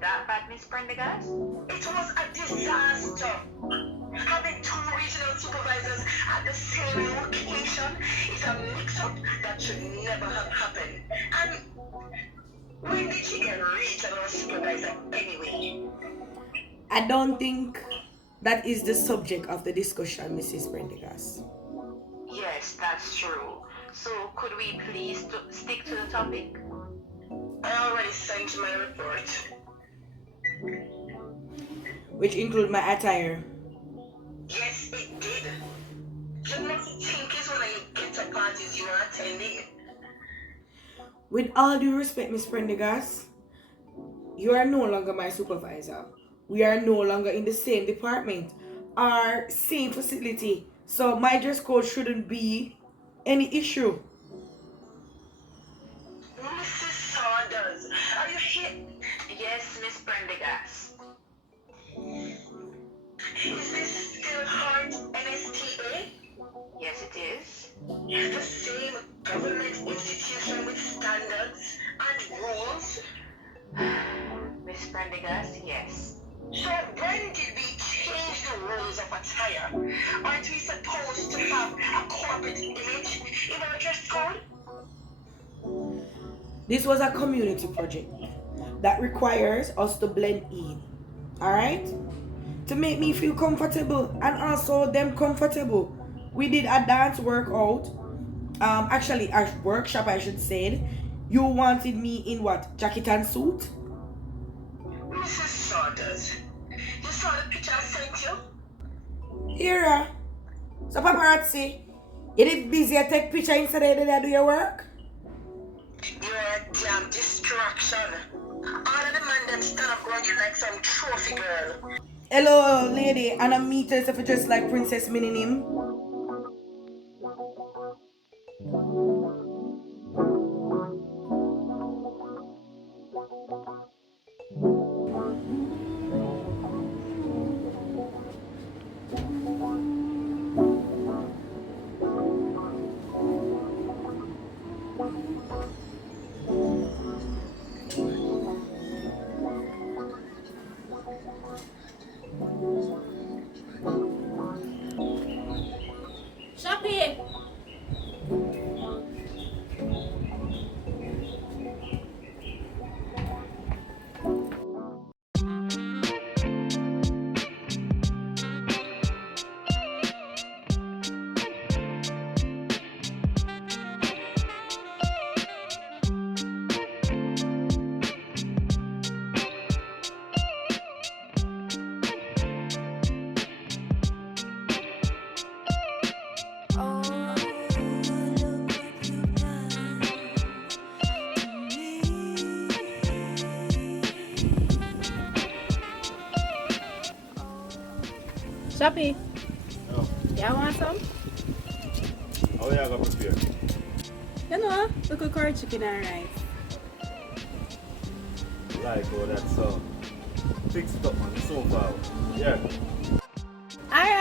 that bad, Miss Prendergast? It was a disaster. Having two regional supervisors at the same location is a mix-up that should never have happened. And when did she get regional supervisor anyway? I don't think that is the subject of the discussion, Mrs. Prendergast. Yes, that's true. So could we please stick to the topic? I already sent my report. Which include my attire. Yes, it did. You must think it's when you get to parties you are attending. With all due respect, Miss Prendergast, you are no longer my supervisor. We are no longer in the same department or same facility. So my dress code shouldn't be any issue. Mrs. Saunders, are you here? Yes, Miss Prendergast. Is this still Heart NSTA? Yes, it is. The same government institution with standards and rules? Miss Prendergast, yes. So when did we change the rules of attire? Aren't we supposed to have a corporate image in our dress code? This was a community project that requires us to blend in. Alright? To make me feel comfortable and also them comfortable. We did a dance workout. Actually a workshop I should say. You wanted me in what? Jacket and suit? Mrs. Saunders, you saw the picture I sent you? Here. So paparazzi, you did busy to take picture instead of you do your work? You're a damn distraction. All of the man them stand up around you like some trophy girl. Hello lady, and I'm meet herself just like Princess Mininim. Shoppy! Shoppy, Oh, you want some? how you gonna prepare? You know, we could curry chicken and rice. Like all that song. Fix it up man, it's so far. Yeah. Alright.